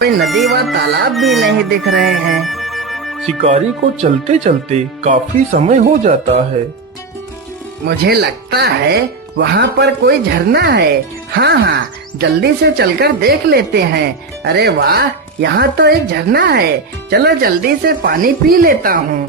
कोई नदी व तालाब भी नहीं दिख रहे हैं। शिकारी को चलते चलते काफी समय हो जाता है। मुझे लगता है वहाँ पर कोई झरना है। हाँ हाँ, जल्दी से चलकर देख लेते हैं। अरे वाह, यहाँ तो एक झरना है। चलो जल्दी से पानी पी लेता हूँ।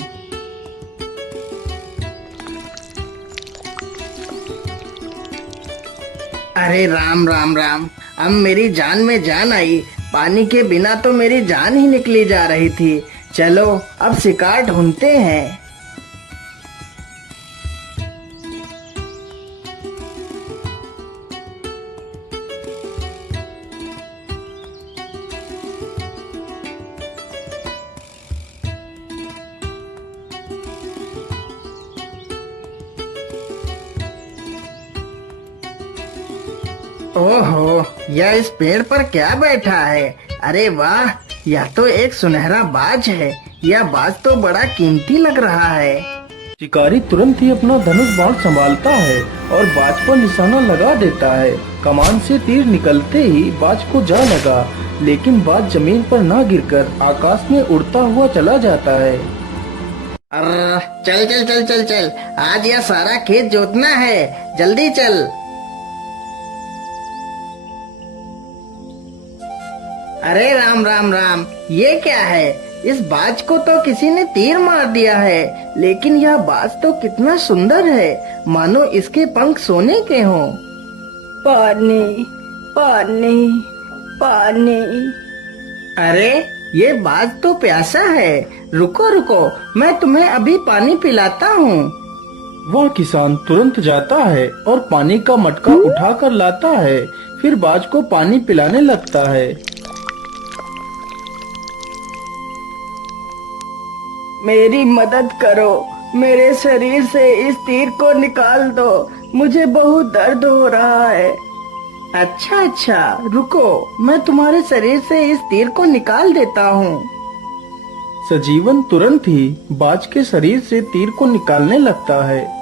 अरे राम राम राम, अब मेरी जान में जान आई। पानी के बिना तो मेरी जान ही निकली जा रही थी। चलो अब शिकार ढूंढते हैं। ओहो, यह इस पेड़ पर क्या बैठा है? अरे वाह, यह तो एक सुनहरा बाज है। यह बाज तो बड़ा कीमती लग रहा है। शिकारी तुरंत ही अपना धनुष बाण संभालता है और बाज पर निशाना लगा देता है। कमान से तीर निकलते ही बाज को जा लगा, लेकिन बाज जमीन पर ना गिरकर आकाश में उड़ता हुआ चला जाता है। अरे चल चल चल चल चल, आज यह सारा खेत जोतना है। जल्दी चल। अरे राम राम राम, ये क्या है? इस बाज को तो किसी ने तीर मार दिया है, लेकिन यह बाज तो कितना सुंदर है, मानो इसके पंख सोने के हों। पानी पानी पानी। अरे ये बाज तो प्यासा है। रुको रुको, मैं तुम्हें अभी पानी पिलाता हूँ। वह किसान तुरंत जाता है और पानी का मटका उठा कर लाता है। फिर बाज को पानी पिलाने लगता है। मेरी मदद करो, मेरे शरीर से इस तीर को निकाल दो। मुझे बहुत दर्द हो रहा है। अच्छा अच्छा, रुको, मैं तुम्हारे शरीर से इस तीर को निकाल देता हूँ। सजीवन तुरंत ही बाज के शरीर से तीर को निकालने लगता है।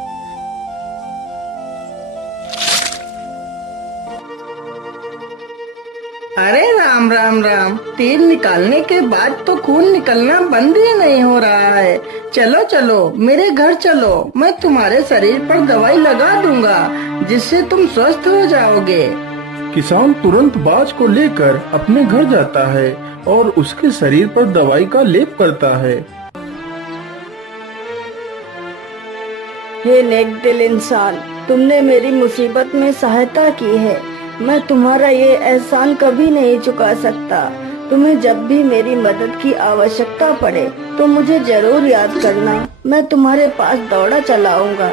अरे राम राम राम, तीर निकालने के बाद तो खून निकलना बंद ही नहीं हो रहा है। चलो चलो मेरे घर चलो, मैं तुम्हारे शरीर पर दवाई लगा दूंगा, जिससे तुम स्वस्थ हो जाओगे। किसान तुरंत बाज को लेकर अपने घर जाता है और उसके शरीर पर दवाई का लेप करता है। हे नेक दिल इंसान, तुमने मेरी मुसीबत में सहायता की है। मैं तुम्हारा ये एहसान कभी नहीं चुका सकता। तुम्हें जब भी मेरी मदद की आवश्यकता पड़े तो मुझे जरूर याद करना। मैं तुम्हारे पास दौड़ा चलाऊंगा।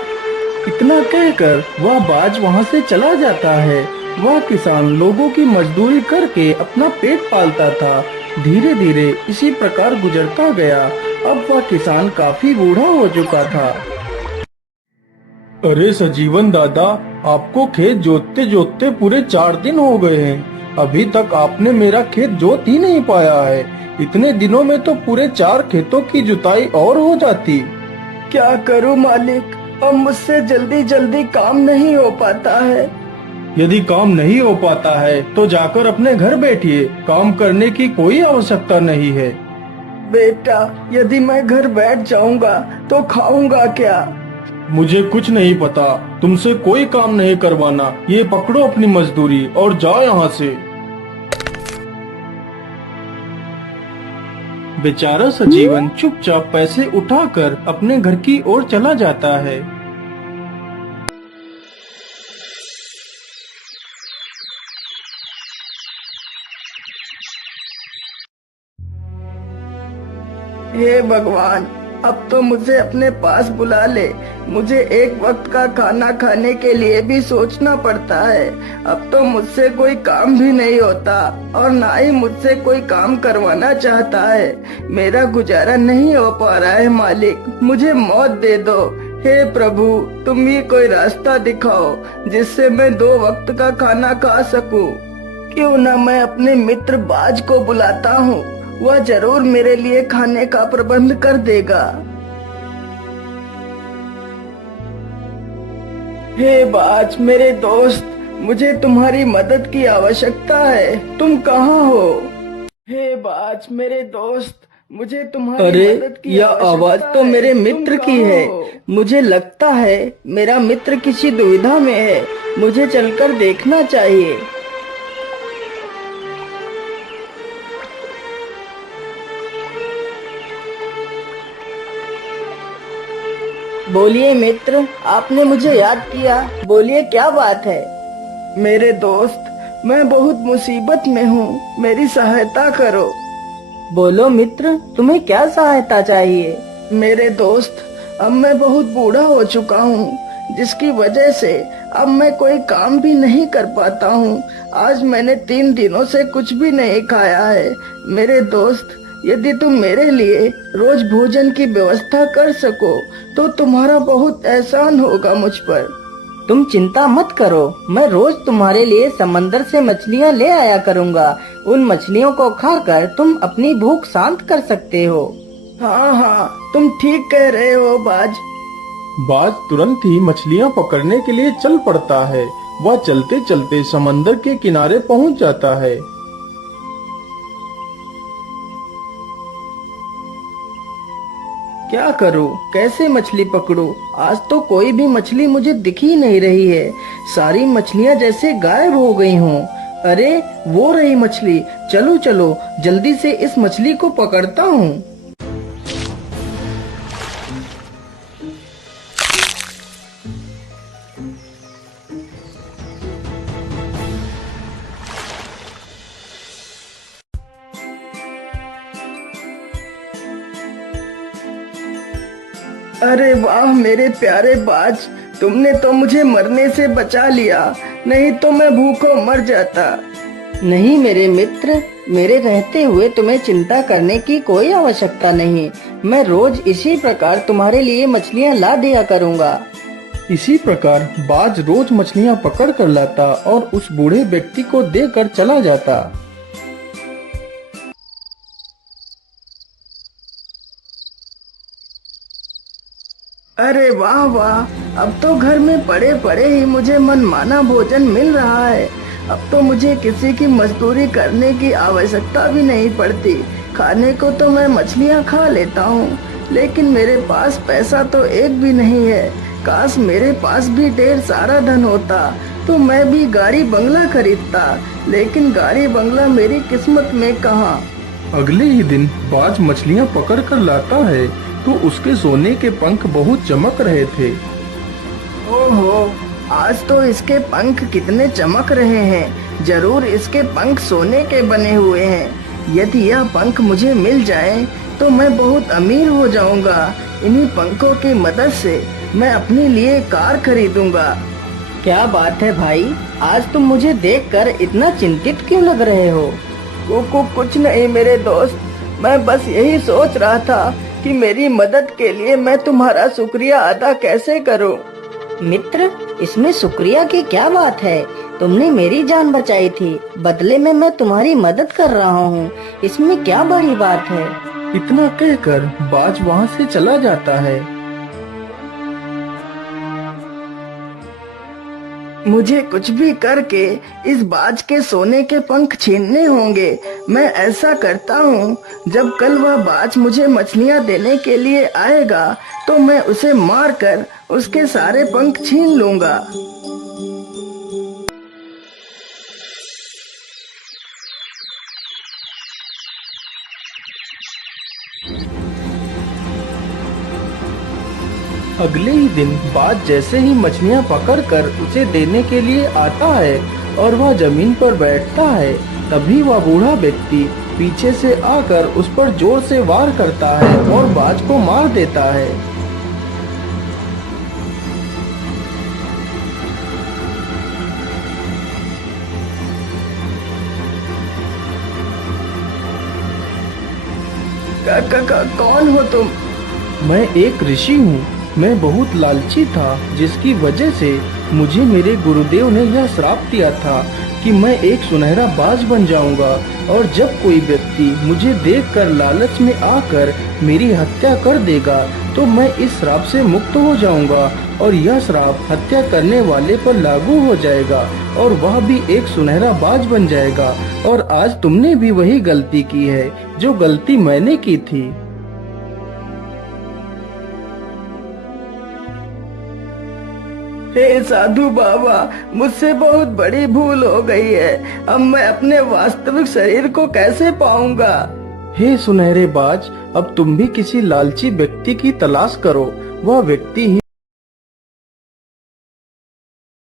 इतना कहकर वह बाज वहाँ से चला जाता है। वह किसान लोगों की मजदूरी करके अपना पेट पालता था। धीरे धीरे इसी प्रकार गुजरता गया। अब वह किसान काफी बूढ़ा हो चुका था। अरे सजीवन दादा, आपको खेत जोतते जोतते पूरे 4 दिन हो गए हैं। अभी तक आपने मेरा खेत जोत ही नहीं पाया है। इतने दिनों में तो पूरे 4 खेतों की जुताई और हो जाती। क्या करूं मालिक, अब मुझसे जल्दी जल्दी काम नहीं हो पाता है। यदि काम नहीं हो पाता है तो जाकर अपने घर बैठिए। काम करने की कोई आवश्यकता नहीं है। बेटा, यदि मैं घर बैठ जाऊंगा तो खाऊंगा क्या? मुझे कुछ नहीं पता, तुमसे कोई काम नहीं करवाना। ये पकड़ो अपनी मजदूरी और जाओ यहाँ से। बेचारा सजीवन चुपचाप पैसे उठाकर अपने घर की ओर चला जाता है। हे भगवान, अब तो मुझे अपने पास बुला ले। मुझे एक वक्त का खाना खाने के लिए भी सोचना पड़ता है। अब तो मुझसे कोई काम भी नहीं होता और ना ही मुझसे कोई काम करवाना चाहता है। मेरा गुजारा नहीं हो पा रहा है मालिक, मुझे मौत दे दो। हे प्रभु, तुम ही कोई रास्ता दिखाओ जिससे मैं 2 वक्त का खाना खा सकूं। क्यों ना मैं अपने मित्र बाज को बुलाता हूँ, वह जरूर मेरे लिए खाने का प्रबंध कर देगा। हे बाज, मेरे दोस्त, मुझे तुम्हारी मदद की आवश्यकता है। तुम कहाँ हो? हे बाज मेरे दोस्त, मुझे तुम्हारी अरे मदद की यह आवश्यकता आवाज तो है। मेरे तुम मित्र की कहाँ है। हो? मुझे लगता है मेरा मित्र किसी दुविधा में है। मुझे चलकर देखना चाहिए। बोलिए मित्र, आपने मुझे याद किया। बोलिए क्या बात है। मेरे दोस्त, मैं बहुत मुसीबत में हूँ, मेरी सहायता करो। बोलो मित्र, तुम्हें क्या सहायता चाहिए। मेरे दोस्त, अब मैं बहुत बूढ़ा हो चुका हूँ, जिसकी वजह से अब मैं कोई काम भी नहीं कर पाता हूँ। आज मैंने 3 दिनों से कुछ भी नहीं खाया है। मेरे दोस्त, यदि तुम मेरे लिए रोज भोजन की व्यवस्था कर सको तो तुम्हारा बहुत एहसान होगा मुझ पर। तुम चिंता मत करो, मैं रोज तुम्हारे लिए समंदर से मछलियाँ ले आया करूँगा। उन मछलियों को खाकर तुम अपनी भूख शांत कर सकते हो। हाँ हाँ, तुम ठीक कह रहे हो बाज। बाज तुरंत ही मछलियां पकड़ने के लिए चल पड़ता है। वह चलते चलते समंदर के किनारे पहुंच जाता है। क्या करूं, कैसे मछली पकड़ूं? आज तो कोई भी मछली मुझे दिख ही नहीं रही है। सारी मछलियां जैसे गायब हो गई हों। अरे वो रही मछली। चलो चलो, जल्दी से इस मछली को पकड़ता हूँ। अरे वाह मेरे प्यारे बाज, तुमने तो मुझे मरने से बचा लिया, नहीं तो मैं भूखों मर जाता। नहीं मेरे मित्र, मेरे रहते हुए तुम्हें चिंता करने की कोई आवश्यकता नहीं। मैं रोज इसी प्रकार तुम्हारे लिए मछलियाँ ला दिया करूँगा। इसी प्रकार बाज रोज मछलियां पकड़ कर लाता और उस बूढ़े व्यक्ति को देकर चला जाता। अरे वाह वाह, अब तो घर में पड़े पड़े ही मुझे मनमाना भोजन मिल रहा है। अब तो मुझे किसी की मजदूरी करने की आवश्यकता भी नहीं पड़ती। खाने को तो मैं मछलियाँ खा लेता हूँ, लेकिन मेरे पास पैसा तो एक भी नहीं है। काश मेरे पास भी ढेर सारा धन होता तो मैं भी गाड़ी बंगला खरीदता, लेकिन गाड़ी बंगला मेरी किस्मत में कहाँ। अगले ही दिन बाज मछलियां पकड़ कर लाता है तो उसके सोने के पंख बहुत चमक रहे थे। ओहो, आज तो इसके पंख कितने चमक रहे हैं। जरूर इसके पंख सोने के बने हुए हैं। यदि यह पंख मुझे मिल जाए तो मैं बहुत अमीर हो जाऊंगा। इन्हीं पंखों की मदद से मैं अपने लिए कार खरीदूंगा। क्या बात है भाई, आज तुम मुझे देखकर इतना चिंतित क्यों लग रहे हो? कुछ नहीं मेरे दोस्त, मैं बस यही सोच रहा था कि मेरी मदद के लिए मैं तुम्हारा शुक्रिया अदा कैसे करूं। मित्र, इसमें शुक्रिया की क्या बात है? तुमने मेरी जान बचाई थी, बदले में मैं तुम्हारी मदद कर रहा हूँ। इसमें क्या बड़ी बात है? इतना कहकर बाज वहाँ से चला जाता है। मुझे कुछ भी करके इस बाज के सोने के पंख छीनने होंगे। मैं ऐसा करता हूँ, जब कल वह बाज मुझे मछलियाँ देने के लिए आएगा तो मैं उसे मारकर उसके सारे पंख छीन लूंगा। अगले ही दिन बाज जैसे ही मछलियां पकड़कर उसे देने के लिए आता है और वह जमीन पर बैठता है, तभी वह बूढ़ा व्यक्ति पीछे से आकर उस पर जोर से वार करता है और बाज को मार देता है। कौन हो तुम? मैं एक ऋषि हूँ। मैं बहुत लालची था, जिसकी वजह से मुझे मेरे गुरुदेव ने यह श्राप दिया था कि मैं एक सुनहरा बाज बन जाऊंगा और जब कोई व्यक्ति मुझे देखकर लालच में आकर मेरी हत्या कर देगा तो मैं इस श्राप से मुक्त हो जाऊंगा और यह श्राप हत्या करने वाले पर लागू हो जाएगा और वह भी एक सुनहरा बाज बन जाएगा। और आज तुमने भी वही गलती की है जो गलती मैंने की थी। हे साधु बाबा, मुझसे बहुत बड़ी भूल हो गई है। अब मैं अपने वास्तविक शरीर को कैसे पाऊंगा? हे सुनहरे बाज, अब तुम भी किसी लालची व्यक्ति की तलाश करो। वह व्यक्ति ही